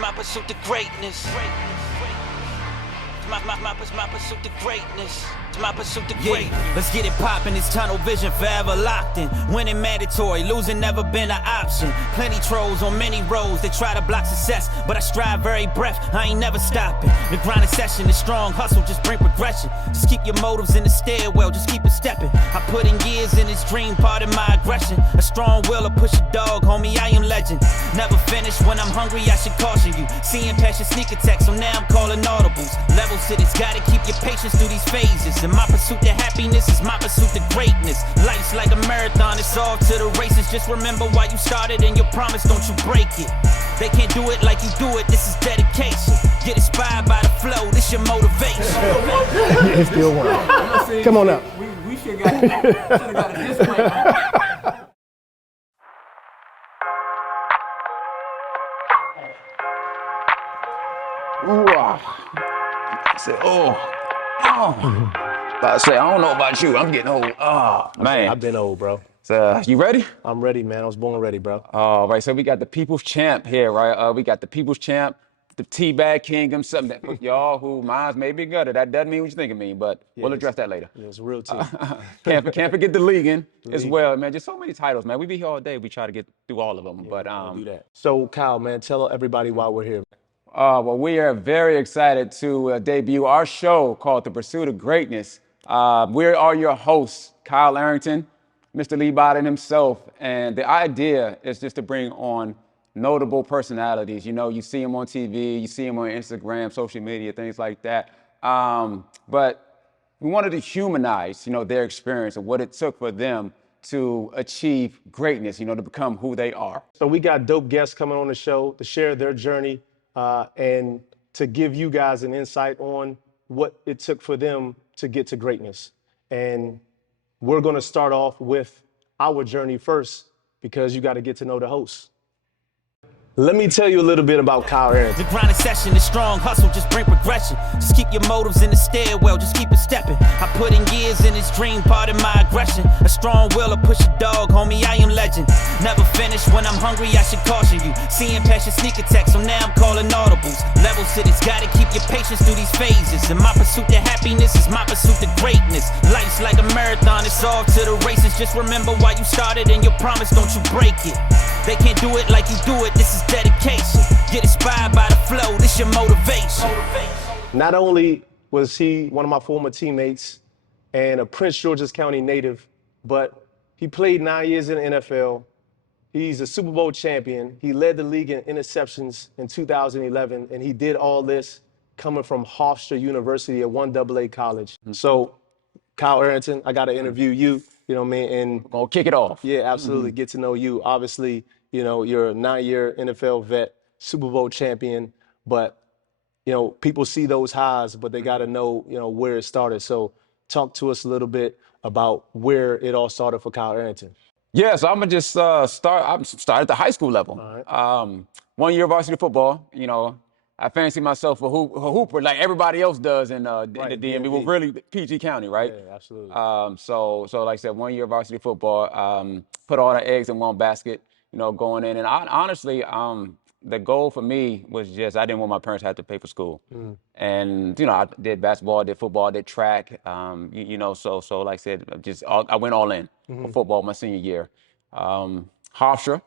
my pursuit to greatness. My pursuit to greatness. My pursuit to greatness. Let's get it poppin', this tunnel vision forever locked in. Winning mandatory, losing never been an option. Plenty trolls on many roads, they try to block success, but I strive very breath, I ain't never stopping. The grinding session is strong, hustle just bring progression. Just keep your motives in the stairwell, just keep it stepping. I put in years in this dream, part of my aggression. A strong will to push a dog, homie, I am legend. Never finish, when I'm hungry, I should caution you. Seeing past your sneak attacks, so now I'm calling audibles. Levels to this, gotta keep your patience through these phases. And my pursuit to happiness is my pursuit to greatness. Life's like a marathon, it's off to the races. Just remember why you started and your promise, don't you break it. They can't do it like you do it, this is dedication. Get inspired by the flow, this your motivation. It's still one. Come on up. We should have got a disclaimer. I said, oh. I say, I don't know about you. I'm getting old. Oh, man. I've been old, bro. So, you ready? I'm ready, man. I was born ready, bro. All right, so we got the People's Champ here, right? We got the People's Champ, the Teabag King himself. Y'all who minds may be gutted. That doesn't mean what you think it means, but we'll address that later. It's a real team. Can't forget the leaguing as well, man. Just so many titles, man. We be here all day. We try to get through all of them, but do that. So, Kyle, man, tell everybody why we're here. Well, we are very excited to debut our show called The Pursuit of Greatness. We are your hosts, Kyle Arrington, Mr. Leigh Bodden himself, and the idea is just to bring on notable personalities. You know, you see them on TV, you see them on Instagram, social media, things like that. But we wanted to humanize, you know, their experience and what it took for them to achieve greatness, you know, to become who they are. So we got dope guests coming on the show to share their journey and to give you guys an insight on what it took for them to get to greatness. And we're going to start off with our journey first because you got to get to know the host. Let me tell you a little bit about Kyle Arrington. The grinding session is strong, hustle just bring progression. Just keep your motives in the stairwell, just keep it stepping. I put in years in this dream, part of my aggression. A strong will to push a dog, homie, I am legend. Never finish, when I'm hungry, I should caution you. Seeing past your sneak attacks, so now I'm calling audibles. Levels to this, gotta keep your patience through these phases. And my pursuit to happiness is my pursuit to greatness. Life's like a marathon, it's off to the races. Just remember why you started and your promise, don't you break it. They can't do it like you do it, this is dedication. Get inspired by the flow, this your motivation. Not only was he one of my former teammates and a Prince George's County native, but he played 9 years in the NFL. He's a Super Bowl champion. He led the league in interceptions in 2011, and he did all this coming from Hofstra University, a 1AA college. So, Kyle Arrington, I got to interview you. You know what I mean? And Gonna kick it off. yeah, absolutely. Get to know you. Obviously, you know, you're a 9-year NFL vet, Super Bowl champion, but, you know, people see those highs, but they got to know, you know, where it started. So talk to us a little bit about where it all started for Kyle Arrington. Yeah, so I'm gonna just start at the high school level. All right. 1 year varsity football. You know, I fancy myself a hooper like everybody else does in the DMV. Well, really PG County, right? Yeah, absolutely. So like I said, 1 year varsity football. Put all the eggs in one basket. You know, going in, and honestly, the goal for me was just I didn't want my parents to have to pay for school. And you know, I did basketball, did football, did track. You know, so like I said, I went all in for football my senior year. Hofstra,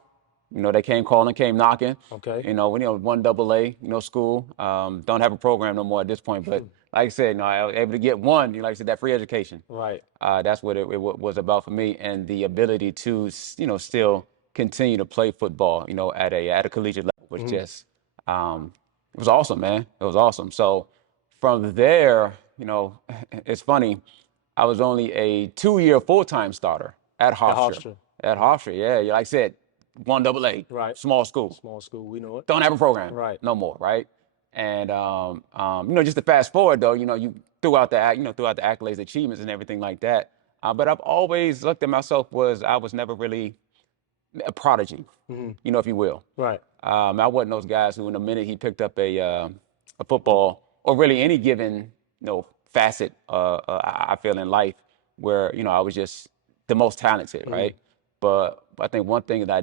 you know, they came calling, came knocking. Okay. You know, 1AA, you know, school. Don't have a program no more at this point, but like I said, you know, I was able to get one. You know, like I said, that free education. Right. That's what it was about for me, and the ability to, you know, still continue to play football, you know, at a collegiate level was just, it was awesome, man. It was awesome. So from there, you know, it's funny, I was only a 2-year full-time starter at Hofstra. At Hofstra, yeah. Like I said, 1AA, Right. Small school. Small school, we know it. Don't have a program, Right. no more, right? And you know, just to fast forward though, you know, you throughout the accolades, achievements, and everything like that. But I've always looked at myself I was never really a prodigy, you know, if you will. Right. I wasn't those guys who, in a minute he picked up a football or really any given, you know, facet. I feel in life where, you know, I was just the most talented, right? But I think one thing that I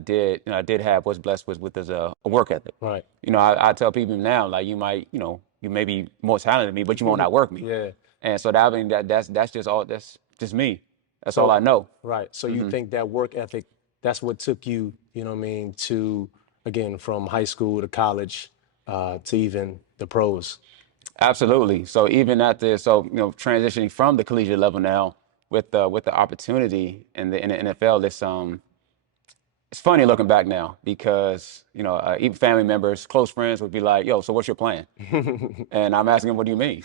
did have was blessed with is a work ethic. Right. You know, I tell people now, like, you might, you know, you may be more talented than me, but you won't outwork me. Yeah. And so that, I mean, that's just me. That's So, all I know. Right. So you think that work ethic, that's what took you, you know what I mean, to, again, from high school to college to even the pros. Absolutely. So even at the, so, you know, transitioning from the collegiate level now with the opportunity in the NFL, it's funny looking back now because, you know, even family members, close friends would be like, yo, so what's your plan? And I'm asking them, what do you mean?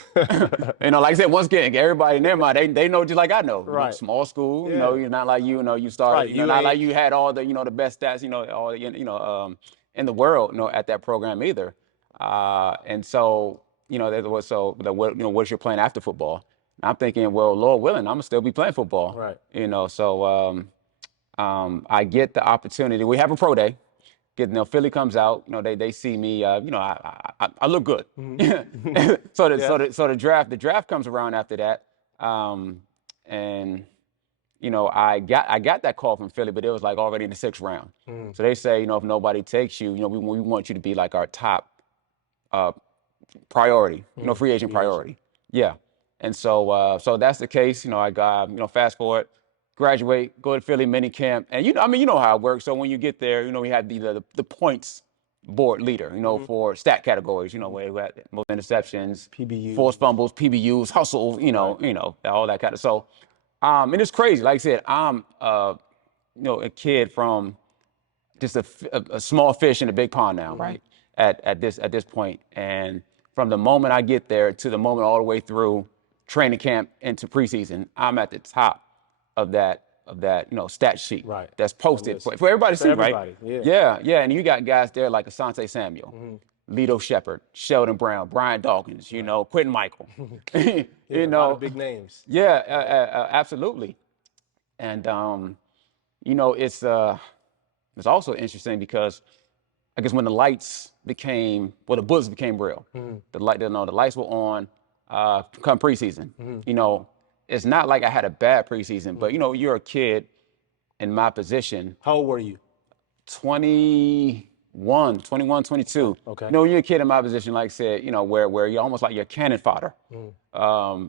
You know, like I said, once again, everybody in their mind, they know just like I know. You know, Right. small school, you Yeah. know, you're not like you know, you started, Right, you know, you not ain't- like you had all the, you know, the best stats, you know, all the, you know, in the world, you know, at that program either. And so, you know, you know, what's your plan after football? And I'm thinking, well, Lord willing, I'm gonna still be playing football. Right. You know, so I get the opportunity. We have a pro day. You know, Philly comes out. You know, they see me. You know, I look good. So the draft comes around after that, and you know, I got that call from Philly, but it was like already in the 6th round. So they say, you know, if nobody takes you, you know, we want you to be like our top priority. You know, free agent priority. Yeah. And so so that's the case. You know, I got, you know, fast forward, graduate, go to Philly mini camp, and you know, I mean, you know how it works. So when you get there, you know, we had the points board leader, you know, for stat categories, you know, where we had most interceptions, PBU. forced fumbles, PBUs, hustles, you know, all that kind of. So, and it's crazy. Like I said, I'm, you know, a kid from just a small fish in a big pond now, right? At this point, and from the moment I get there to the moment all the way through training camp into preseason, I'm at the top of that you know, stat sheet Right. that's posted for everybody to see, everybody, right? yeah. Yeah, and you got guys there like Asante Samuel, Lito Shepherd, Sheldon Brown, Brian Dawkins, you know, Quentin Michael, you A know, lot of big names. yeah, absolutely, and you know, it's also interesting because I guess when the lights became, well, the bullets became real. The lights were on come preseason. You know, it's not like I had a bad preseason, but you know, you're a kid in my position, How old were you? 21, 22. Okay. You know, you're a kid in my position, like I said, you know, where you're almost like you're cannon fodder. You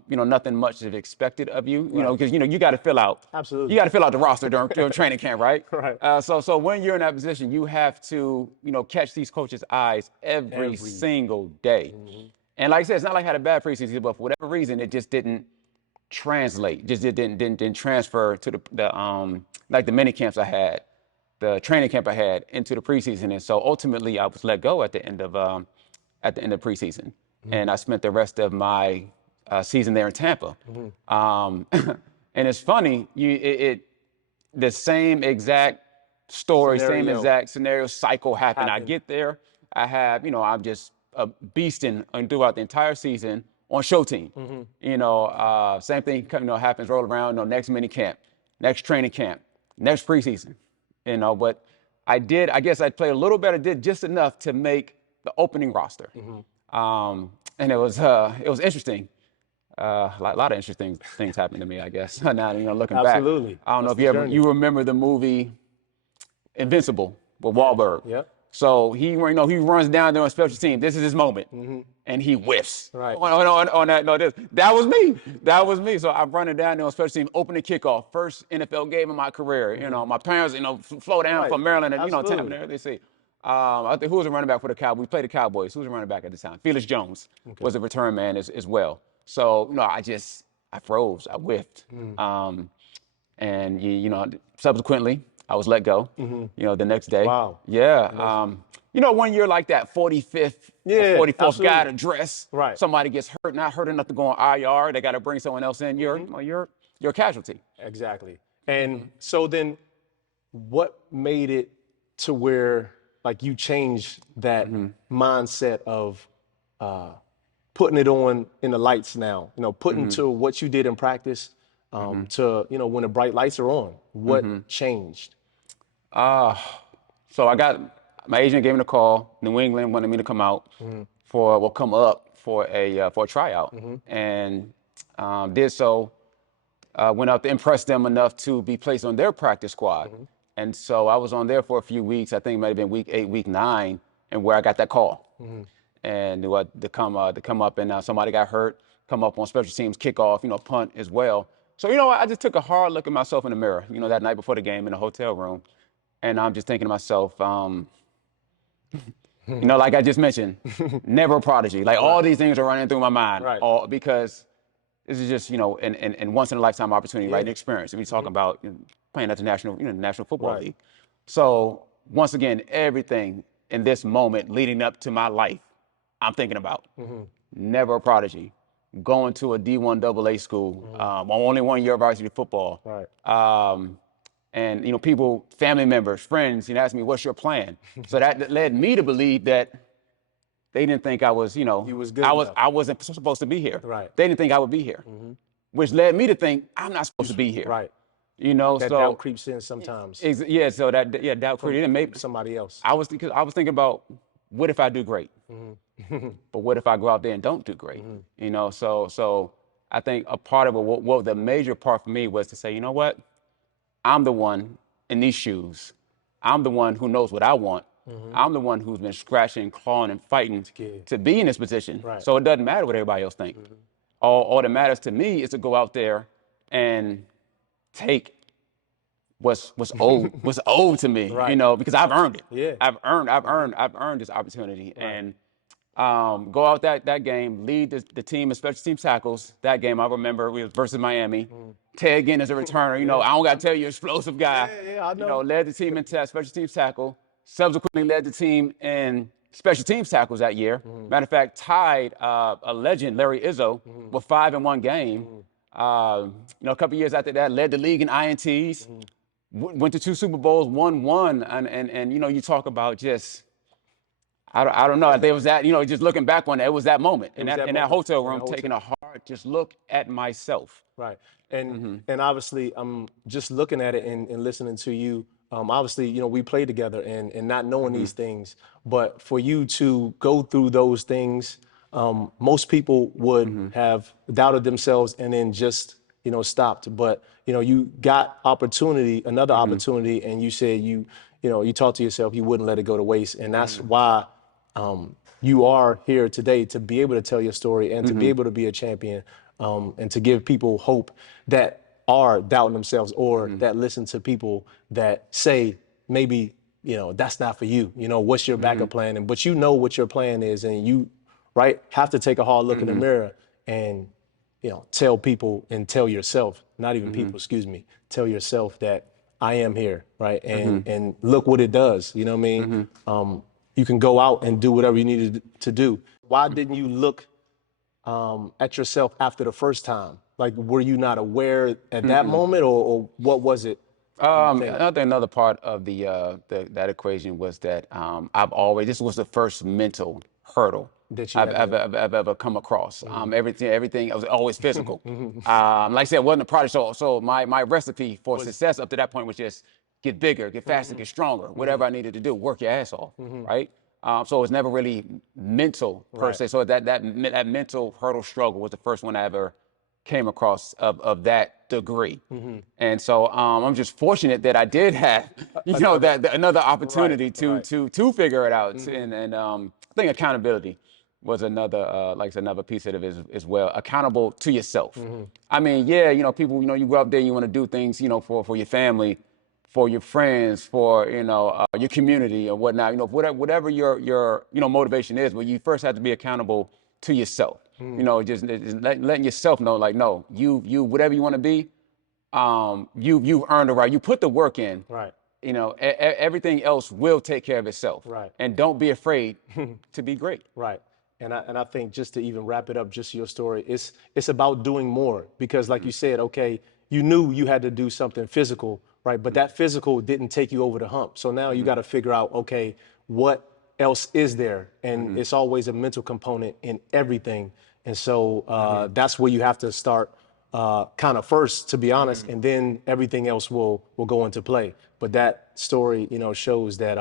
know, nothing much is expected of you, you know, because, you know, you got to fill out. Absolutely. You got to fill out the roster during training camp, right? Right. So when you're in that position, you have to, you know, catch these coaches' eyes every single day. And like I said, it's not like I had a bad preseason, but for whatever reason, it just didn't translate. Just didn't transfer to the like the mini camps I had, the training camp I had into the preseason. And so ultimately, I was let go at the end of preseason, and I spent the rest of my season there in Tampa. And it's funny, the same exact story, same exact scenario cycle happened. I get there, I have, you know, I'm just beasting throughout the entire season on show team. You know, same thing, you know, happens, roll around, you know, next mini camp, next training camp, next preseason, you know, but I guess I played a little better, did just enough to make the opening roster. And it was interesting. A lot of interesting things happened to me, I guess. Now, you know, looking Absolutely. back, I don't know That's if the journey. you remember the movie Invincible with Wahlberg. Yep. So he runs down there on special team. This is his moment, and he whiffs. Right. On that, no, that was me. That was me. So I'm running down there on special team, opening kickoff, first NFL game of my career. You know, my parents, you know, flow down from Maryland, and you know, Tampa. There they say. I think who was the running back for the Cowboys? We played the Cowboys. Who was the running back at the time? Felix Jones was a return man as well. So, you know, I froze, I whiffed. And, you know, subsequently, I was let go, you know, the next day. Wow. Yeah. You know, when you're like that 45th or 44th guy to dress, somebody gets hurt, not hurt enough to go on IR, they got to bring someone else in, you're a casualty. Exactly. And so then what made it to where, like, you changed that mindset of putting it on in the lights now, you know, putting to what you did in practice to, you know, when the bright lights are on, what changed? So my agent gave me a call. New England wanted me to come out come up for a tryout, and did so. Went out to impress them enough to be placed on their practice squad, And so I was on there for a few weeks. I think it might have been week 8, week 9, and where I got that call. And to come up and somebody got hurt, come up on special teams, kickoff, punt as well. So, I just took a hard look at myself in the mirror, that night before the game in the hotel room. And I'm just thinking to myself, like I just mentioned, never a prodigy. Like all these things are running through my mind, all because this is just, an once in a lifetime opportunity, right? An experience. And we talking about playing at the National Football League. So once again, everything in this moment leading up to my life, I'm thinking about. Never a prodigy. Going to a D1 AA school, only 1 year of varsity football. And people, family members, friends, ask me, what's your plan? So that led me to believe that they didn't think I was, You was good I wasn't supposed to be here. Right. They didn't think I would be here, which led me to think I'm not supposed to be here. Right. That so doubt creeps in sometimes. So doubt creeps in. Maybe somebody else. I was thinking about, what if I do great? But what if I go out there and don't do great? So I think a part of it, the major part for me was to say, you know what? I'm the one in these shoes. I'm the one who knows what I want. I'm the one who's been scratching, clawing, and fighting to be in this position. So it doesn't matter what everybody else thinks. All that matters to me is to go out there and take what's owed to me, because I've earned it. I've earned this opportunity. And go out that game, lead the team in special team tackles. That game, I remember, we was versus Miami. Ted again as a returner. I don't got to tell you, explosive guy. I know. Led the team in special teams tackle. Subsequently led the team in special teams tackles that year. Matter of fact, tied a legend, Larry Izzo, with 5 in one game. A couple years after that, led the league in INTs. Went to 2 Super Bowls, won 1, and you talk about just. I don't know. There was that, just looking back on it, it was that moment in that hotel room, taking a hard just look at myself. Right. And obviously, I'm just looking at it and listening to you. Obviously, we played together and not knowing these things. But for you to go through those things, most people would have doubted themselves and then just, stopped. But, you got another opportunity, and you said you talked to yourself, you wouldn't let it go to waste. And that's why you are here today, to be able to tell your story and to be able to be a champion, and to give people hope that are doubting themselves or that listen to people that say maybe, that's not for you. What's your backup plan? But you know what your plan is, and you have to take a hard look in the mirror and tell people and tell yourself, not even people, excuse me, tell yourself that I am here, right? And look what it does, you know what I mean? You can go out and do whatever you needed to do. Why didn't you look at yourself after the first time? Like, were you not aware at that moment, or what was it? Another part of that equation was that this was the first mental hurdle that I've ever come across. Everything was always physical. Like I said, it wasn't a project. So my recipe for success up to that point was just get bigger, get faster, get stronger, whatever I needed to do, work your ass off, right? So it was never really mental per se. So that mental hurdle struggle was the first one I ever came across of that degree. And so I'm just fortunate that I did have, another opportunity to figure it out. And I think accountability was another piece of it as well. Accountable to yourself. I mean, people, you go out there, you want to do things, for your family, for your friends, for your community or whatnot. Whatever your motivation is, but you first have to be accountable to yourself. Just letting yourself know, like, no, you whatever you want to be, you've earned the right. You put the work in. Right. Everything else will take care of itself. Right. And don't be afraid to be great. Right. And I think, just to even wrap it up, just your story, it's about doing more, because like you said, okay, you knew you had to do something physical, right? But that physical didn't take you over the hump. So now you got to figure out, okay, what else is there? And it's always a mental component in everything. And so that's where you have to start kind of first, to be honest, and then everything else will go into play. But that story, shows that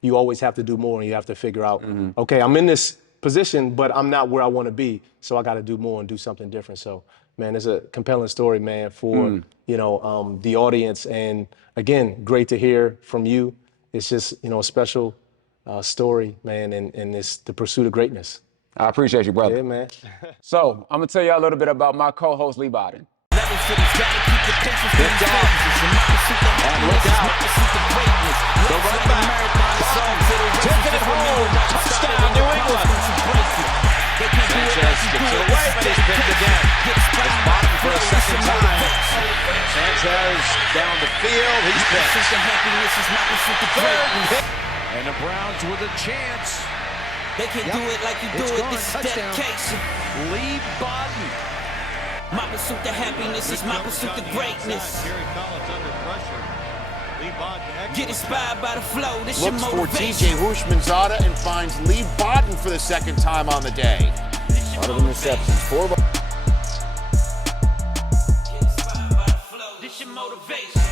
you always have to do more, and you have to figure out, okay, I'm in this position, but I'm not where I want to be. So I got to do more and do something different. So man, it's a compelling story, man, for, the audience. And again, great to hear from you. It's just, a special story, man, and it's the pursuit of greatness. I appreciate you, brother. Yeah, man. So I'm gonna tell you a little bit about my co-host, Leigh Bodden. And look out. The run back. Taking it home. Touchdown, New England. Sanchez gets it away, but he's picked again. It's Bodden for a second time. Sanchez down the field. He's picked. Third pick. And the Browns with a chance. They can do it like you do it. This is dedication. Leigh Bodden. My pursuit to happiness is my pursuit to greatness. Get inspired by the flow. This your Looks for motivation. TJ Hushmanzada and finds Leigh Bodden for the second time on the day. A lot of them receptions. 4 Get inspired by the flow. This your motivation.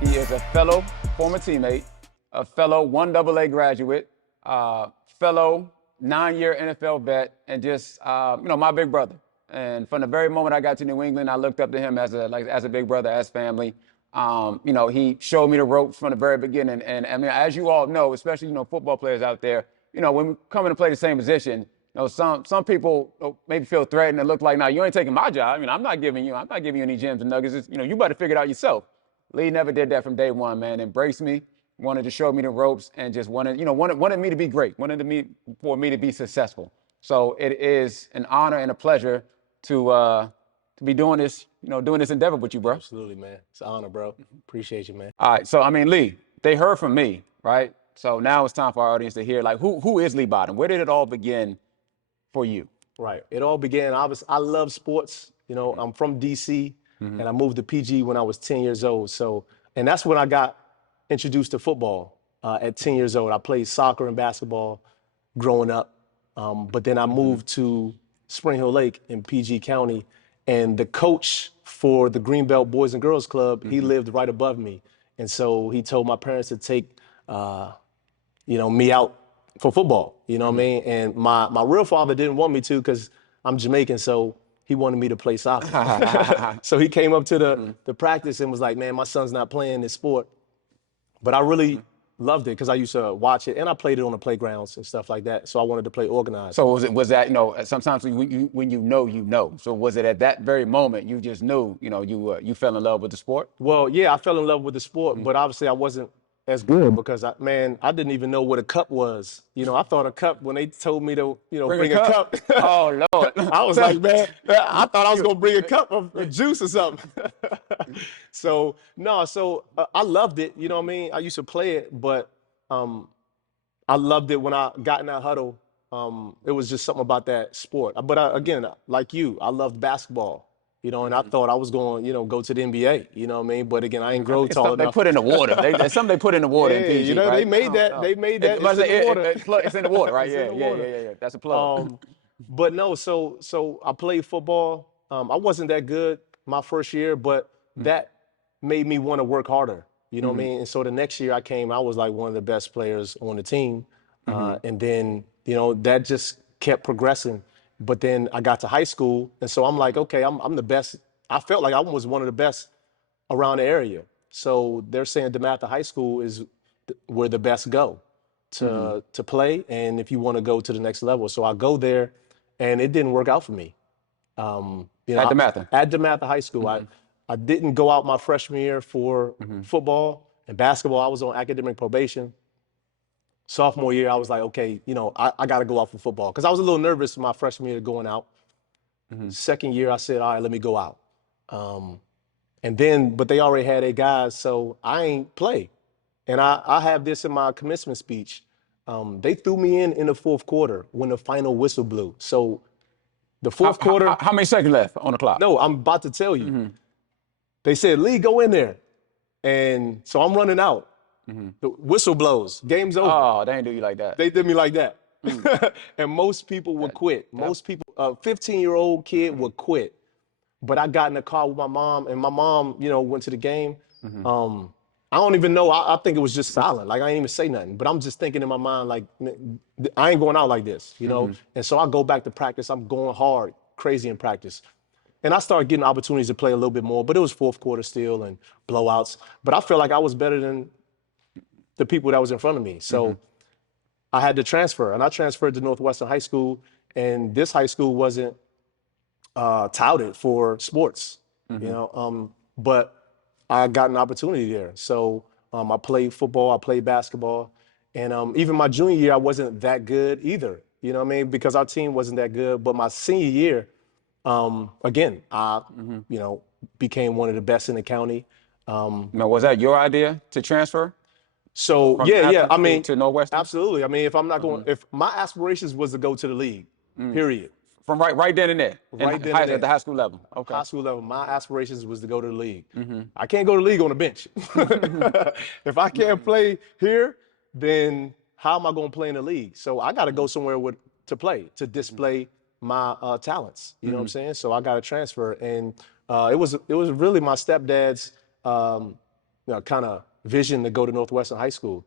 He is a fellow former teammate, a fellow 1AA graduate, fellow 9-year NFL vet, and just my big brother. And from the very moment I got to New England, I looked up to him as a big brother, as family. He showed me the ropes from the very beginning. And I mean, as you all know, especially football players out there, when we come in to play the same position, some people maybe feel threatened and look like, "Nah, you ain't taking my job. I mean, I'm not giving you any gems and nuggets. It's, you better figure it out yourself." Leigh never did that from day one, man. Embraced me, wanted to show me the ropes, and just wanted me to be great, for me to be successful. So it is an honor and a pleasure to be doing this endeavor with you, bro. Absolutely, man. It's an honor, bro. Appreciate you, man. All right, so I mean, Leigh, they heard from me, right? So now it's time for our audience to hear, like, who is Leigh Bodden? Where did it all begin for you? Right. It all began, obviously, I love sports. I'm from D.C., and I moved to PG when I was 10 years old. So, and that's when I got introduced to football at 10 years old. I played soccer and basketball growing up, but then I moved to Spring Hill Lake in PG County, and the coach for the Greenbelt Boys and Girls Club, he lived right above me. And so he told my parents to take, me out for football, what I mean? And my real father didn't want me to because I'm Jamaican, so he wanted me to play soccer. So he came up to the practice and was like, "Man, my son's not playing this sport." But I really loved it because I used to watch it, and I played it on the playgrounds and stuff like that. So I wanted to play organized. So was that sometimes when you know. So was it at that very moment you just knew you fell in love with the sport? Well, yeah, I fell in love with the sport, but obviously I wasn't as good because I didn't even know what a cup was. I thought a cup, when they told me to bring a cup. Oh Lord. I was like, man, I thought I was gonna bring a cup of juice or something. So I loved it. You know what I mean? I used to play it, but I loved it when I got in that huddle. It was just something about that sport. But again, like you, I loved basketball. And I thought I was going, go to the NBA. You know what I mean? But again, I ain't grow tall enough. They put in the water. It's something they put in the water in PG, right? They made that. They made that. It's in the water. It's in the water, right? Yeah. That's a plug. But no, so I played football. I wasn't that good my first year, but that made me want to work harder. You know what I mean? And so the next year I was like one of the best players on the team. And then, that just kept progressing. But then I got to high school, and so I'm like, okay, I'm the best. I felt like I was one of the best around the area. So they're saying DeMatha High School is where the best go to play, and if you want to go to the next level. So I go there, and it didn't work out for me. At DeMatha? At DeMatha High School. I didn't go out my freshman year for football and basketball. I was on academic probation. Sophomore year, I was like, okay, I got to go out for football because I was a little nervous my freshman year going out. Second year, I said, all right, let me go out. But they already had 8 guys, so I ain't play. And I have this in my commencement speech. They threw me in the fourth quarter when the final whistle blew. So the fourth quarter. How many seconds left on the clock? No, I'm about to tell you. They said, Leigh, go in there. And so I'm running out. The whistle blows. Game's over. Oh, they ain't do you like that. They did me like that. And most people would quit. Most people, a 15-year-old kid would quit. But I got in the car with my mom, and my mom, went to the game. I don't even know. I think it was just silent. Like I didn't even say nothing. But I'm just thinking in my mind, like, I ain't going out like this, you know? And so I go back to practice. I'm going hard, crazy in practice. And I started getting opportunities to play a little bit more, but it was fourth quarter still and blowouts. But I felt like I was better than the people that was in front of me. So I had to transfer. And I transferred to Northwestern High School. And this high school wasn't touted for sports, you know? But I got an opportunity there. So I played football, I played basketball. And even my junior year, I wasn't that good either. You know what I mean? Because our team wasn't that good. But my senior year, again, I, you know, became one of the best in the county. Now, was that your idea to transfer? So From yeah, Athens I mean, to Northwestern? absolutely. I mean, if I'm not going, if my aspirations was to go to the league, period. From right then and there? Right then and there. At the high school level? Okay. High school level, my aspirations was to go to the league. I can't go to the league on the bench. If I can't play here, then how am I going to play in the league? So I got to go somewhere to play, to display my talents. You know what I'm saying? So I got to transfer, and it was really my stepdad's you know, kind of vision to go to Northwestern High School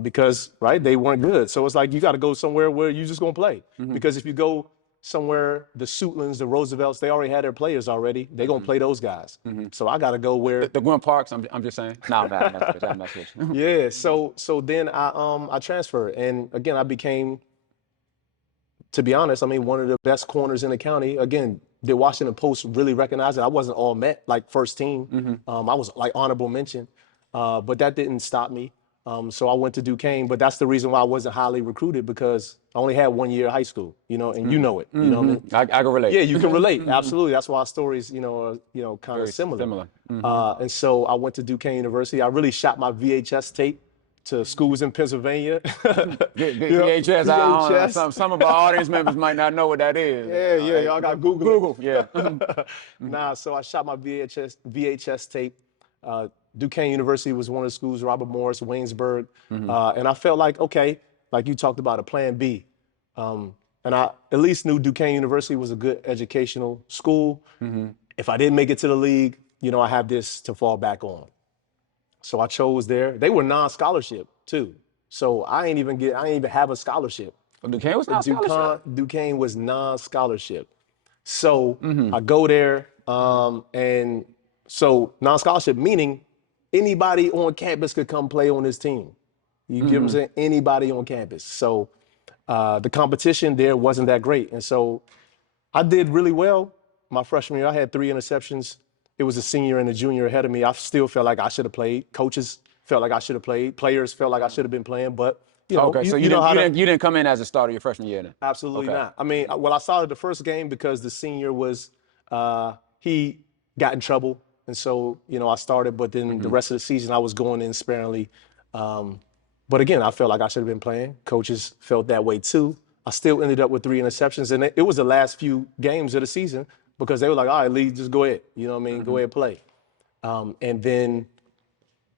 because they weren't good. So it's like you got to go somewhere where you just gonna play because if you go somewhere, the Suitlands, the Roosevelts, they already had their players already. They gonna play those guys. So I got to go where the Gwen Parks. I'm just saying. No, I'm not switching. yeah. So then I transferred, and again I became, to be honest, I mean one of the best corners in the county. Again, the Washington Post really recognized it. I wasn't all Met, like first team. I was like honorable mention, but that didn't stop me. So I went to Duquesne, but that's the reason why I wasn't highly recruited because I only had 1 year of high school, you know, and you know it. You know what I mean? I can relate. Yeah, you can relate. Absolutely. That's why our stories, you know, kind of similar. And so I went to Duquesne University. I really shot my VHS tape to schools in Pennsylvania. VHS. Some of our audience members might not know what that is. Yeah, y'all got Google. Yeah. Nah, so I shot my VHS tape. Duquesne University was one of the schools, Robert Morris, Waynesburg. And I felt like, okay, like you talked about a plan B. And I at least knew Duquesne University was a good educational school. If I didn't make it to the league, you know, I have this to fall back on. So I chose there. They were non-scholarship too. So I ain't even have a scholarship. Duquesne was non-scholarship? Duquesne was non-scholarship. So I go there, and so non-scholarship meaning anybody on campus could come play on this team. You get what I'm saying? Anybody on campus. So the competition there wasn't that great. And so I did really well my freshman year. I had 3 interceptions. It was a senior and a junior ahead of me. I still felt like I should have played. Coaches felt like I should have played. Players felt like I should have been playing. But, you know, okay, so you didn't come in as a starter your freshman year then? Absolutely not. I mean, well, I started the first game because the senior was, he got in trouble. And so, you know, I started, but then the rest of the season I was going in sparingly. But again, I felt like I should have been playing. Coaches felt that way too. I still ended up with 3 interceptions. And it was the last few games of the season because they were like, all right, Lee, just go ahead. You know what I mean? Go ahead, play. And then,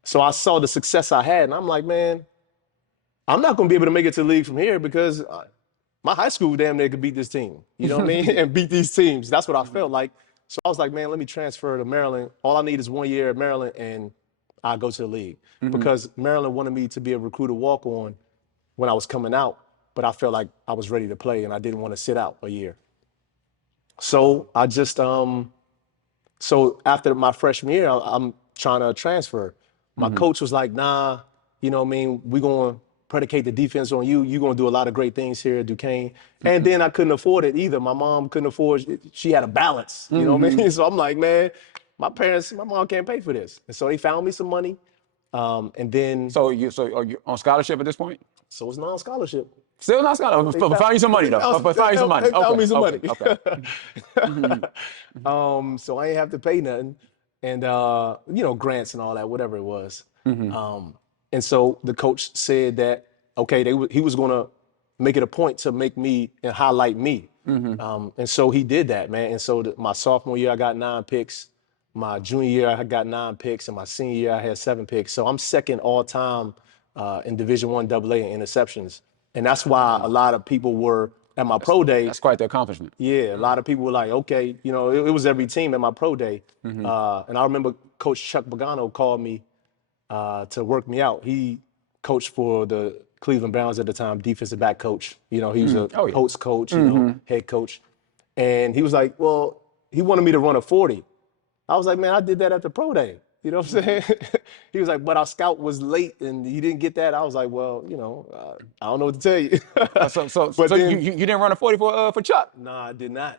so I saw the success I had, and I'm like, man, I'm not going to be able to make it to the league from here because my high school damn near could beat this team. You know what I mean? And beat these teams. That's what I felt like. So I was like, man, let me transfer to Maryland. All I need is 1 year at Maryland, and I'll go to the league. Because Maryland wanted me to be a recruiter walk-on when I was coming out, but I felt like I was ready to play, and I didn't want to sit out a year. So I just, so after my freshman year, I'm trying to transfer. My coach was like, nah, you know what I mean? We're going to predicate the defense on you. You're going to do a lot of great things here at Duquesne. And then I couldn't afford it either. My mom couldn't afford it. She had a balance, you know what I mean? So I'm like, man, my mom can't pay for this. And so they found me some money. And then. So are you on scholarship at this point? So it's non-scholarship. Still not scholarship. But find you some money though. But find you some money. They found me some money. Okay. So I ain't have to pay nothing. And, you know, grants and all that, whatever it was. And so the coach said that, okay, he was going to make it a point to make me and highlight me. And so he did that, man. And so my sophomore year, I got 9 picks. My junior year, I got 9 picks. And my senior year, I had 7 picks. So I'm second all time in Division I AA in interceptions. And that's why a lot of people were at my pro day. That's quite the accomplishment. Yeah, a lot of people were like, okay, you know, it was every team at my pro day. And I remember Coach Chuck Pagano called me to work me out. He coached for the Cleveland Browns at the time, defensive back coach. You know, he was a post coach, you know, head coach. And he was like, well, he wanted me to run a 40. I was like, man, I did that at the pro day. You know what I'm saying? He was like, but our scout was late and he didn't get that. I was like, well, you know, I don't know what to tell you. So then, you didn't run a 40 for Chuck? No, I did not.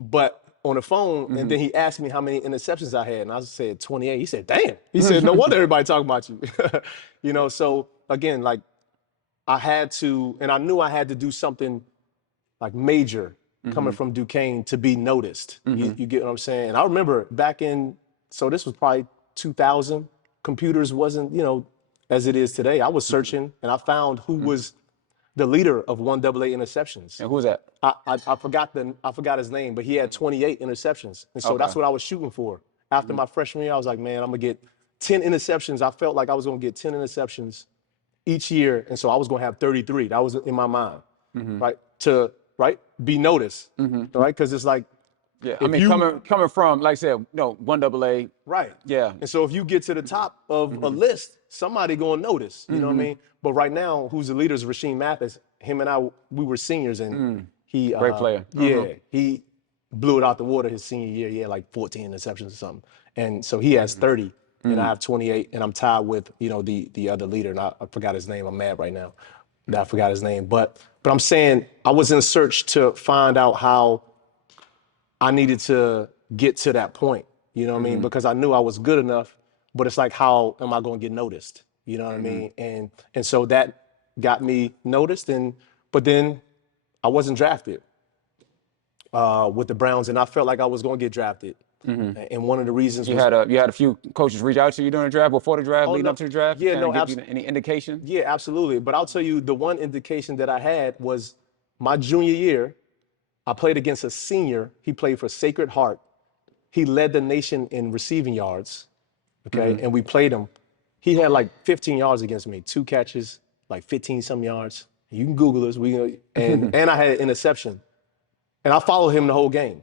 But on the phone, and then he asked me how many interceptions I had, and I said 28. He said, damn. He said, no wonder everybody talking about you. You know, so again, like I had to, and I knew I had to do something like major coming from Duquesne to be noticed. You get what I'm saying? And I remember back in, so this was probably 2000, computers wasn't, you know, as it is today. I was searching and I found who was the leader of 1AA interceptions. And who's that? I forgot his name, but he had 28 interceptions. And so that's what I was shooting for. After my freshman year, I was like, man, I'm gonna get 10 interceptions. I felt like I was gonna get 10 interceptions each year. And so I was gonna have 33. That was in my mind, right? To be noticed, right? Because it's like, yeah, I mean, coming from, like I said, no, 1AA. Right. Yeah. And so if you get to the top of a list, somebody gonna notice, you know what I mean? But right now, who's the leader is Rasheem Mathis. Him and I, we were seniors, and he great player. Yeah, he blew it out the water his senior year. He had like 14 interceptions or something. And so he has 30, and I have 28, and I'm tied with, you know, the other leader, and I forgot his name. I'm mad right now that I forgot his name. But I'm saying I was in search to find out how I needed to get to that point, you know what I mean? Because I knew I was good enough, but it's like, how am I going to get noticed? You know what I mean? And so that got me noticed, but then I wasn't drafted with the Browns, and I felt like I was going to get drafted. And one of the reasons you had a few coaches reach out to you during the draft, before the draft, leading up to the draft? Yeah, no, give you any indication? Yeah, absolutely. But I'll tell you, the one indication that I had was my junior year. I played against a senior. He played for Sacred Heart. He led the nation in receiving yards, okay? And we played him. He had like 15 yards against me, 2 catches, like 15-some yards. You can Google this. And I had an interception. And I followed him the whole game.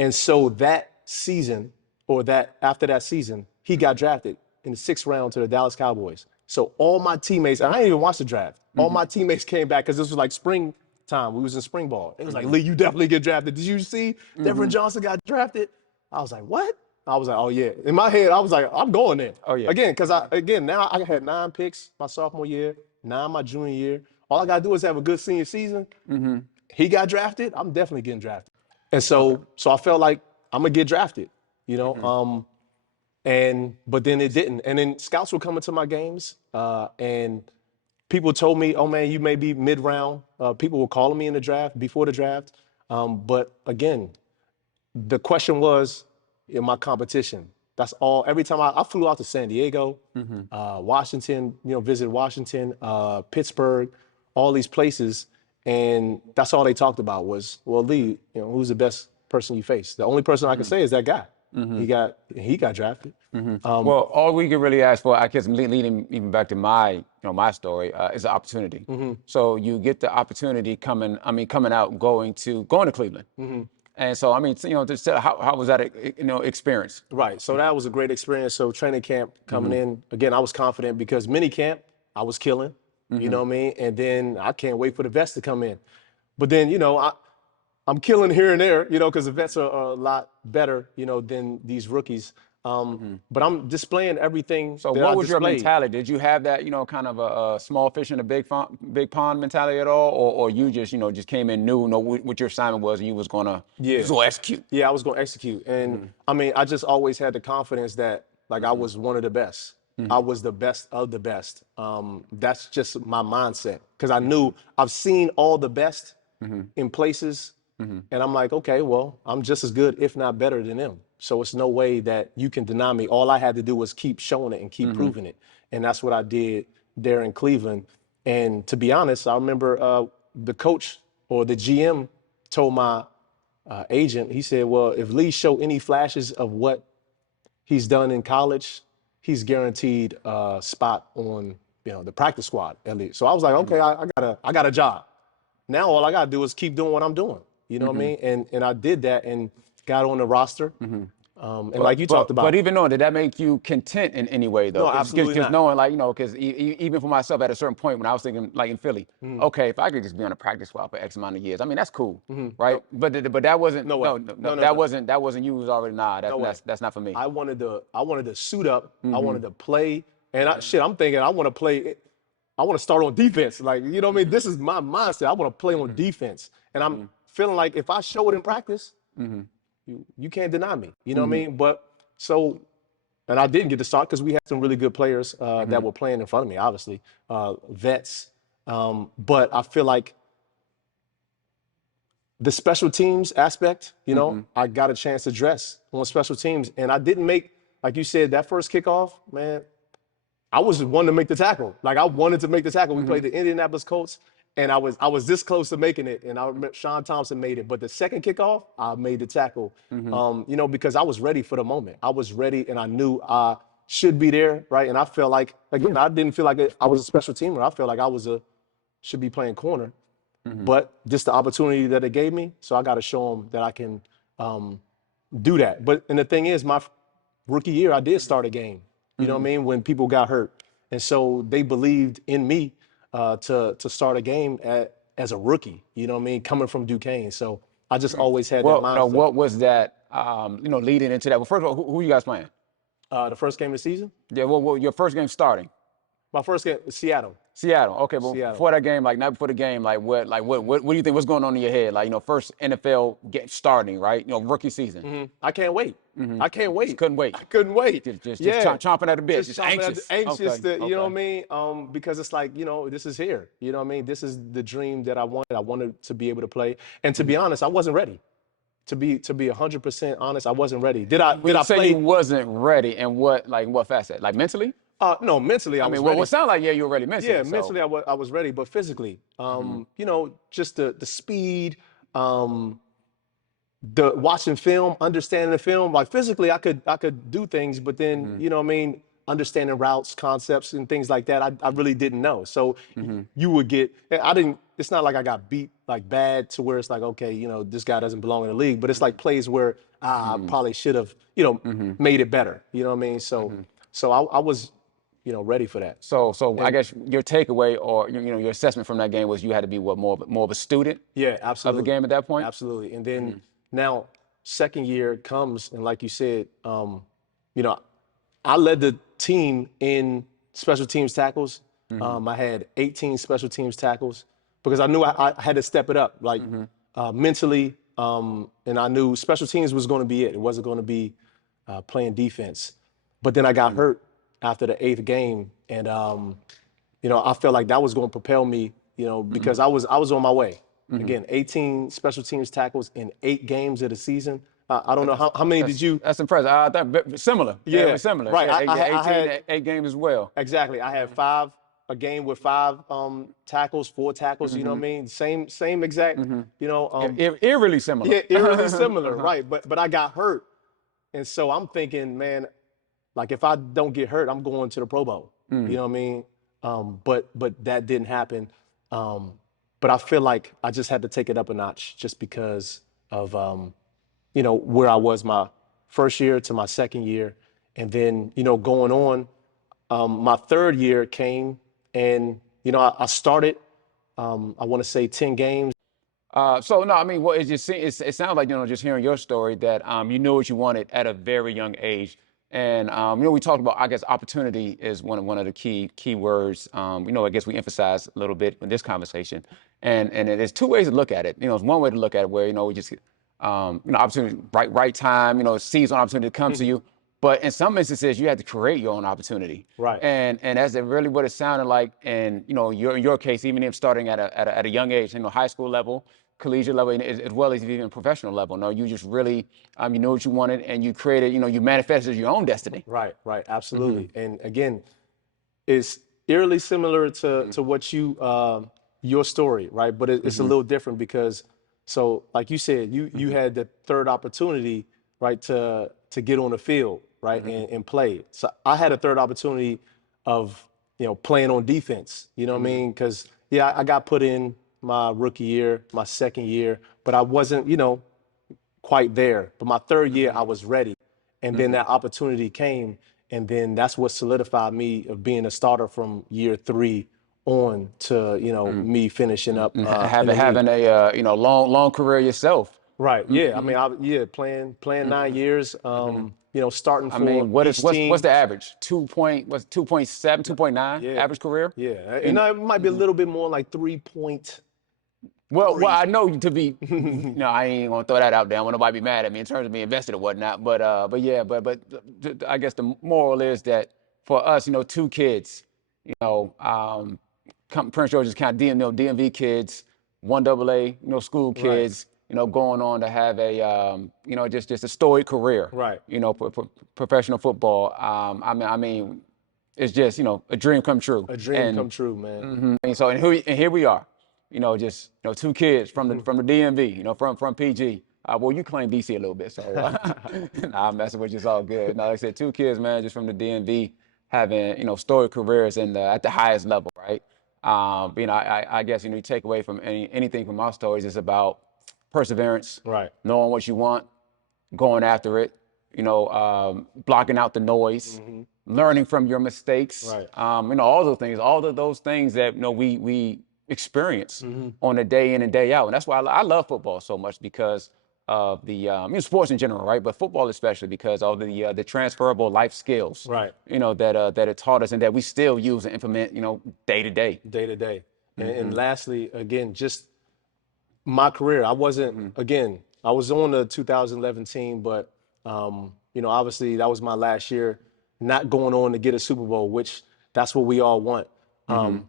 And so that season, after that season, he got drafted in the 6th round to the Dallas Cowboys. So all my teammates, and I didn't even watch the draft, all my teammates came back because this was like spring time. We was in spring ball. It was like, Lee, you definitely get drafted. Did you see Devin Johnson got drafted? I was like, what? I was like, oh yeah. In my head, I was like, I'm going there. Oh yeah. Again, because now I had 9 picks my sophomore year, 9 my junior year. All I gotta do is have a good senior season. He got drafted. I'm definitely getting drafted. And so I felt like I'm gonna get drafted, you know. But then it didn't. And then scouts were coming to my games, and people told me, oh man, you may be mid-round. People were calling me in the draft, before the draft. But again, the question was, in my competition. That's all. Every time I flew out to San Diego, Washington, you know, visited Washington, Pittsburgh, all these places. And that's all they talked about was, well, Lee, you know, who's the best person you face? The only person I can say is that guy. He got drafted. Well, all we can really ask for, I guess, leading even back to my story, is an opportunity. So you get the opportunity coming out, going to Cleveland. And so, I mean, you know, just how was that, experience? Right. So that was a great experience. So training camp coming in, again, I was confident because mini camp, I was killing, you know what I mean? And then I can't wait for the vets to come in. But then, you know, I'm killing here and there, you know, because the vets are a lot better, you know, than these rookies. But I'm displaying everything. So what was your mentality? Did you have that, you know, kind of a small fish in a big pond mentality at all? Or you just, you know, just came in, knew what your assignment was and you was going to execute? Yeah, I was going to execute. And I mean, I just always had the confidence that, like, I was one of the best. I was the best of the best. That's just my mindset. Because I knew I've seen all the best in places. And I'm like, okay, well, I'm just as good, if not better than them. So it's no way that you can deny me. All I had to do was keep showing it and keep proving it. And that's what I did there in Cleveland. And to be honest, I remember the coach or the GM told my agent, he said, well, if Lee show any flashes of what he's done in college, he's guaranteed a spot on, you know, the practice squad at least. So I was like, okay, I got a job. Now all I got to do is keep doing what I'm doing. You know what I mean? And I did that and got on the roster. And like you talked about. But even knowing, did that make you content in any way, though? No, absolutely Just not. knowing, like, because even for myself, at a certain point when I was thinking, like in Philly, okay, if I could just be on a practice squad for X amount of years, I mean, that's cool, right? But that wasn't, No way. no, No, that no. wasn't you. Was already, nah, No way. that's not for me. I wanted to suit up. I wanted to play. And I'm thinking I want to play. I want to start on defense. Like, you know what I mean? This is my mindset. I want to play on defense. And I'm feeling like if I show it in practice, you can't deny me. You know what I mean? But so, and I didn't get to start because we had some really good players that were playing in front of me, obviously, vets. But I feel like the special teams aspect, you know, I got a chance to dress on special teams. And I didn't make, like you said, that first kickoff, man, I was the one to make the tackle. Like, I wanted to make the tackle. We played the Indianapolis Colts, and I was this close to making it. And I remember Sean Thompson made it. But the second kickoff, I made the tackle, you know, because I was ready for the moment. I was ready, and I knew I should be there, right? And I felt like, again, I didn't feel like I was a special teamer. I felt like I should be playing corner. But just the opportunity that it gave me, so I got to show them that I can do that. And the thing is, my rookie year, I did start a game. You know what I mean? When people got hurt. And so they believed in me to start a game as a rookie, you know what I mean? Coming from Duquesne. So I just always had that mindset. What was that, you know, leading into that? Well, first of all, who you guys playing? The first game of the season? Yeah, well, your first game starting. My first game was Seattle. Seattle. Okay, well, Seattle. before that game, like not before the game, like what do you think? What's going on in your head? Like, you know, first NFL starting, right? You know, rookie season. I can't wait. I can't wait. Just couldn't wait. I couldn't wait. Just chomping at the bit. Just anxious. Anxious Okay, to, you know what I mean? Because it's like, you know, this is here. You know what I mean? This is the dream that I wanted. I wanted to be able to play. And to be honest, I wasn't ready. To be 100% honest, I wasn't ready. Did I say play? you wasn't ready, and what facet? Like mentally? No, mentally I was ready. Well, it sounded like you were ready mentally. Yeah, mentally I was ready, but physically, you know, just the speed, the watching film, understanding the film. Like physically, I could do things, but then you know what I mean, understanding routes, concepts, and things like that, I really didn't know. So you would get. I didn't. It's not like I got beat like bad to where it's like, okay, you know, this guy doesn't belong in the league. But it's like plays where I probably should have, you know, made it better. You know what I mean? So I was, you know, ready for that. So I guess your takeaway or you know your assessment from that game was you had to be more of a student. Yeah, absolutely. Of the game at that point. Absolutely. And then now second year comes, and like you said, you know, I led the team in special teams tackles. I had 18 special teams tackles because I knew I had to step it up, like mentally, and I knew special teams was going to be it. It wasn't going to be playing defense. But then I got hurt after the 8th game, and you know, I felt like that was going to propel me, you know, because I was on my way. Again, 18 special teams tackles in 8 games of the season. I don't know how many did you? That's impressive. I thought similar. Yeah, similar. Right. Yeah, I had 8 games as well. Exactly. I had a game with 5 tackles, 4 tackles. You know what I mean? Same exact. You know, eerily similar. Yeah, eerily similar. Right. But I got hurt, and so I'm thinking, man, like if I don't get hurt, I'm going to the Pro Bowl. You know what I mean? But that didn't happen. But I feel like I just had to take it up a notch just because of you know, where I was my first year to my second year. And then, you know, going on, my third year came and, you know, I started, I want to say 10 games. So no, I mean, well, it sounds like, you know, just hearing your story that you knew what you wanted at a very young age. And, you know, we talked about, I guess, opportunity is one of the key words, you know, I guess we emphasize a little bit in this conversation. And there's 2 ways to look at it. You know, it's one way to look at it where, you know, we just, you know, opportunity, right time, you know, seize on opportunity that comes to you. But in some instances, you had to create your own opportunity. Right. And that's really what it sounded like. And, you know, in your case, even if starting at a young age, you know, high school level, collegiate level, as well as even professional level. No, you just really, you know what you wanted and you created, you know, you manifested your own destiny. Right, absolutely. And again, it's eerily similar to what your story, right? But it's a little different because, so like you said, you had the third opportunity, right, to get on the field, right, and play. So I had a third opportunity of, you know, playing on defense, you know what I mean? Because, yeah, I got put in my rookie year, my second year, but I wasn't, you know, quite there. But my third year, I was ready. And then that opportunity came, and then that's what solidified me of being a starter from year 3 on to, me finishing up in the Having league. a long career yourself. Right. Yeah. I mean, playing 9 years. Starting I for mean, each what's team. the average? 2.7, 2.9 Yeah. average career? Yeah. It might be a little bit more like 3 point. Well, I know to be. No, I ain't gonna throw that out there. I want nobody to be mad at me in terms of being invested or whatnot. But I guess the moral is that for us, 2 kids, Prince George's County, DMV kids, 1AA, school Right. kids, going on to have a, just a storied career. Right. Professional football. I mean, it's just, a dream come true. A dream come true, man. And here we are. 2 kids from the DMV, from PG. Well, you claim DC a little bit, so nah, I'm messing with you. It's all good. No, like I said, 2 kids, man, just from the DMV, having storied careers at the highest level, right? I guess you take away from anything from our stories is about perseverance, Right. knowing what you want, going after it, blocking out the noise, learning from your mistakes, Right. all of those things that we experience on a day in and day out. And that's why I love football so much, because of the sports in general, right? But football especially, because of the transferable life skills, Right. that it taught us and that we still use and implement, day to day. Day to day. And lastly, again, just my career. I wasn't, again, I was on the 2011 team, but, obviously that was my last year, not going on to get a Super Bowl, which that's what we all want.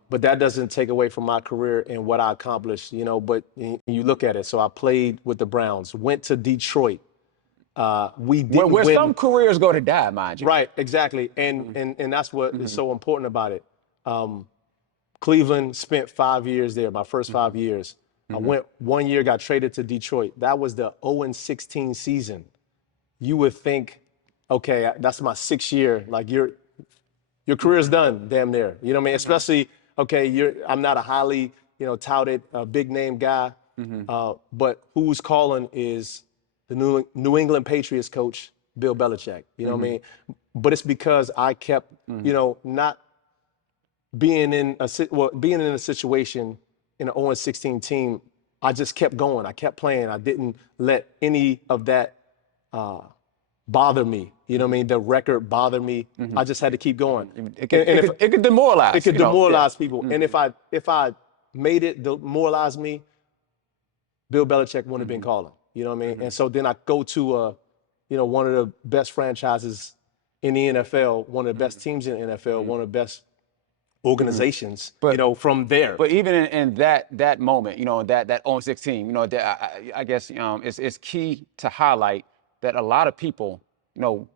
But that doesn't take away from my career and what I accomplished, but you look at it. So I played with the Browns, went to Detroit. We didn't Where win. some careers go to die, mind you. Right, exactly. And that's what is so important about it. Cleveland spent 5 years there, my first 5 years. I went 1 year, got traded to Detroit. That was the 0-16 season. You would think, okay, that's my 6th year. Like your career's done, damn near. You know what I mean? Especially, okay, I'm not a highly, touted, big name guy. But who's calling is the New England Patriots coach, Bill Belichick. You know what I mean? But it's because I kept, not being in a situation in an 0-16 team. I just kept going. I kept playing. I didn't let any of that bother me. You know what I mean? The record bothered me. I just had to keep going. It could demoralize. It could demoralize people. And if I made it demoralize me, Bill Belichick wouldn't have been calling. You know what I mean? And so then I go to one of the best franchises in the NFL, one of the best teams in the NFL, one of the best organizations, from there. But even in that moment, that 0-16, I guess it's key to highlight that a lot of people,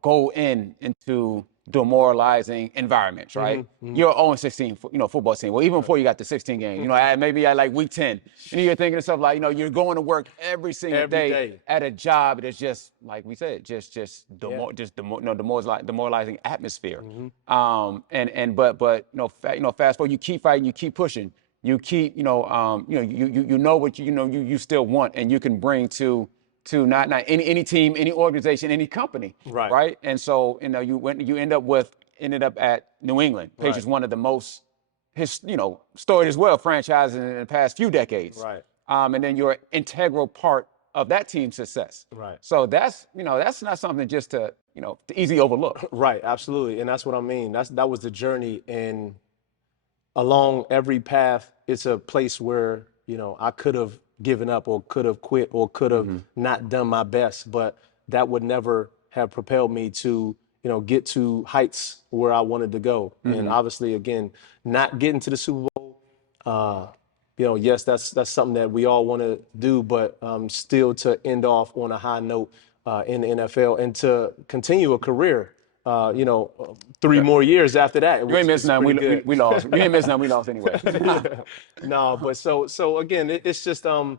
go into demoralizing environments, right? You're 0-16, football team. Well, even before you got the 16 games, maybe at like week 10, and you're thinking to yourself like, you're going to work every single day at a job that's just, like we said, demoralizing atmosphere. But fast forward, you keep fighting, you keep pushing, you keep, you know what you still want, and you can bring to not any team, any organization, any company, right? And so you ended up at New England. Patriots, one of the most storied as well franchises in the past few decades, Right. And then you're an integral part of that team's success, Right. So that's not something just to easily overlook. Right, absolutely, and that's what I mean. That was the journey, and along every path, it's a place where I could have given up, or could have quit, or could have not done my best, but that would never have propelled me to get to heights where I wanted to go. And obviously, again, not getting to the Super Bowl, yes, that's something that we all want to do, but still to end off on a high note in the NFL and to continue a career. 3 more years after that. You ain't missing nothing. We lost. You ain't missing nothing. We lost anyway. No, but so again, it's just the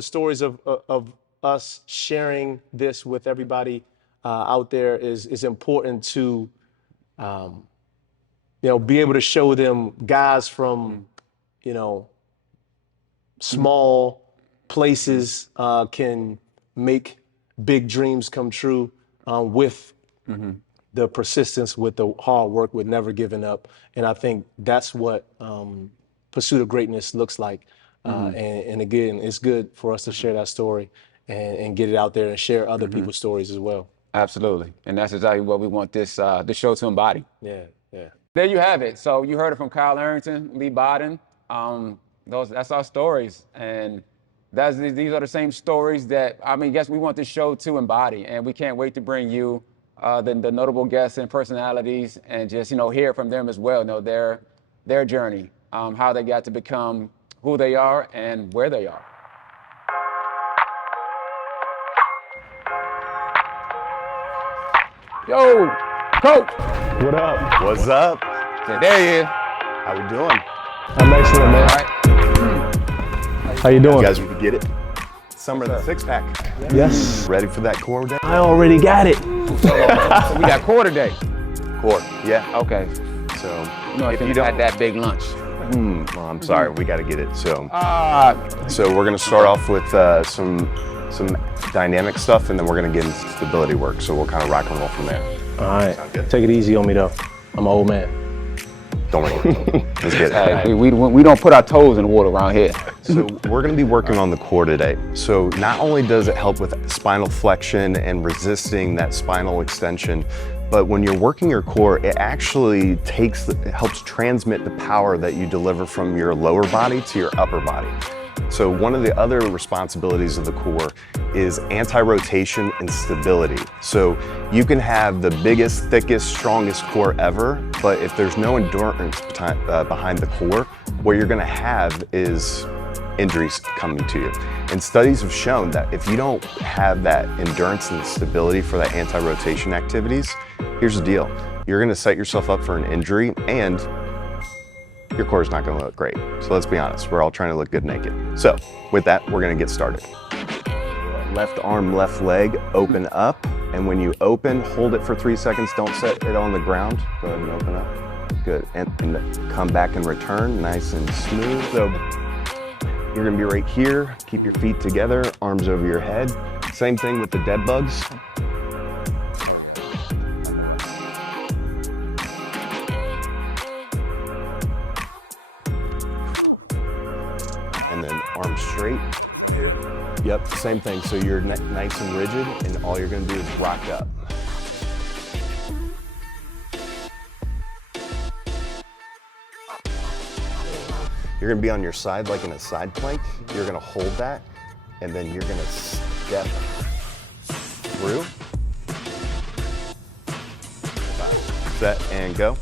stories of us sharing this with everybody out there is important to be able to show them guys from small places can make big dreams come true. with the persistence, with the hard work, with never giving up. And I think that's what pursuit of greatness looks like. And again, it's good for us to share that story and get it out there and share other people's stories as well. Absolutely. And that's exactly what we want this show to embody. Yeah, yeah. There you have it. So you heard it from Kyle Arrington, Leigh Bodden. That's our stories. And these are the same stories that, yes, we want this show to embody. And we can't wait to bring you the notable guests and personalities and just, hear from them as well, their journey, how they got to become who they are and where they are. Yo, Coach. What up? What's up? There he is. How we doing? I'm excellent, man. All right. How you doing? You guys ready to get it? Summer of the six-pack. Yes. Ready for that core day? I already got it. So we got quarter day. Core, yeah. Okay. So If you don't had that big lunch. well, I'm sorry, we got to get it. So we're gonna start off with some dynamic stuff, and then we're gonna get into stability work. So we'll kind of rock and roll from there. All right. Sound good? Take it easy on me, though. I'm an old man. Don't worry. Let's get it. Hey, we don't put our toes in the water around here. So we're going to be working on the core today. So not only does it help with spinal flexion and resisting that spinal extension, but when you're working your core, it actually it helps transmit the power that you deliver from your lower body to your upper body. So one of the other responsibilities of the core is anti-rotation and stability. So you can have the biggest, thickest, strongest core ever, but if there's no endurance behind the core, what you're gonna have is injuries coming to you. And studies have shown that if you don't have that endurance and stability for that anti-rotation activities, here's the deal. You're gonna set yourself up for an injury and your core is not gonna look great. So let's be honest, we're all trying to look good naked. So with that, we're gonna get started. Left arm, left leg, open up. And when you open, hold it for 3 seconds. Don't set it on the ground. Go ahead and open up. Good, and come back and return, nice and smooth. So you're gonna be right here. Keep your feet together, arms over your head. Same thing with the dead bugs. And then arms straight. Yep, same thing. So you're nice and rigid, and all you're gonna do is rock up. You're gonna be on your side like in a side plank. You're gonna hold that, and then you're gonna step through. Set and go.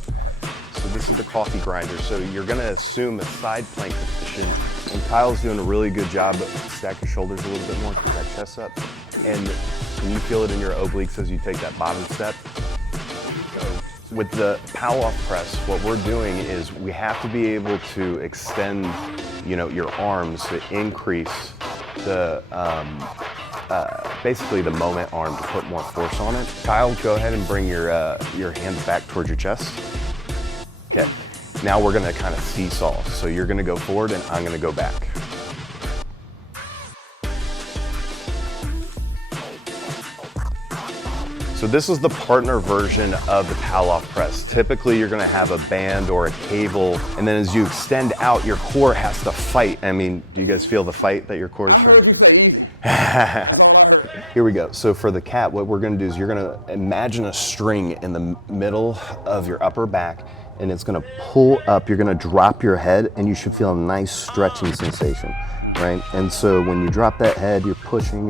So this is the coffee grinder. So you're gonna assume a side plank position, and Kyle's doing a really good job. Stack your shoulders a little bit more, keep that chest up. And can you feel it in your obliques as you take that bottom step? With the pow-off press, what we're doing is we have to be able to extend, your arms to increase the, basically the moment arm to put more force on it. Kyle, go ahead and bring your hands back towards your chest. Okay, now we're gonna kind of seesaw. So you're gonna go forward and I'm gonna go back. So this is the partner version of the pow-off press. Typically you're gonna have a band or a cable, and then as you extend out, your core has to fight. Do you guys feel the fight that your core is trying? Here we go. So for the cat, what we're gonna do is you're gonna imagine a string in the middle of your upper back, and it's gonna pull up. You're gonna drop your head, and you should feel a nice stretching sensation, right? And so when you drop that head, you're pushing,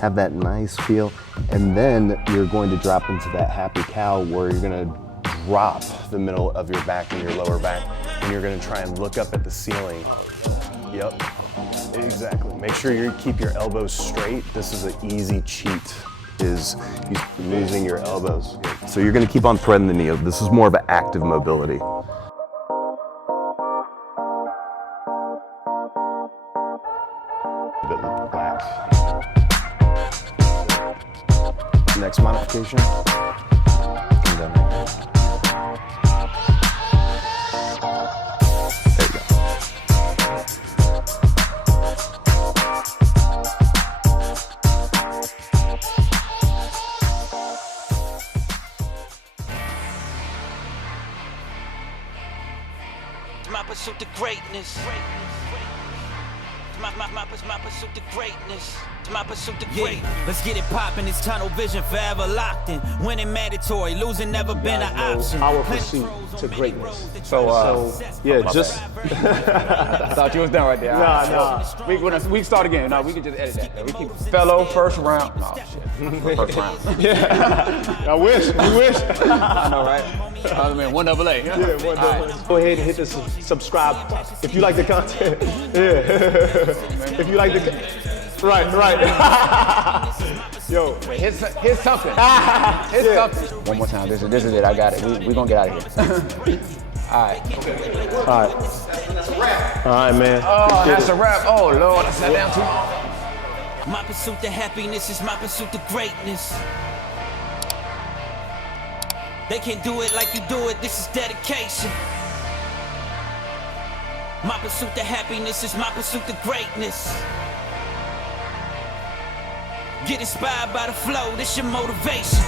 have that nice feel, and then you're going to drop into that happy cow where you're gonna drop the middle of your back and your lower back, and you're gonna try and look up at the ceiling. Yep, exactly. Make sure you keep your elbows straight. This is an easy cheat, is using your elbows. So you're gonna keep on threading the knee. This is more of an active mobility. A bit relaxed. Next modification. And then there you go. my pursuit to greatness. My pursuit to greatness. My pursuit to greatness. Let's get it poppin'. It's tunnel vision forever locked in. Winning mandatory, losing never been an option. Our pursuit to greatness. So, yeah, just. I thought you was done right there. Nah. We can start again. No, we can just edit that. We keep fellow first round. No, shit. First round. Yeah. I wish. You wish. I know, right? I mean, 1AA. Yeah, 1AA. Right. Go ahead and hit the subscribe if you like the content. Yeah. If you like the. Right. Yo. Here's something. Here's something. One more time. This is it. I got it. We're going to get out of here. All right. All right, man. Oh, that's a wrap. Oh, Lord. I sat down too long. My pursuit to happiness is my pursuit to greatness. They can't do it like you do it. This is dedication. My pursuit to happiness is my pursuit to greatness. Get inspired by the flow, this your motivation.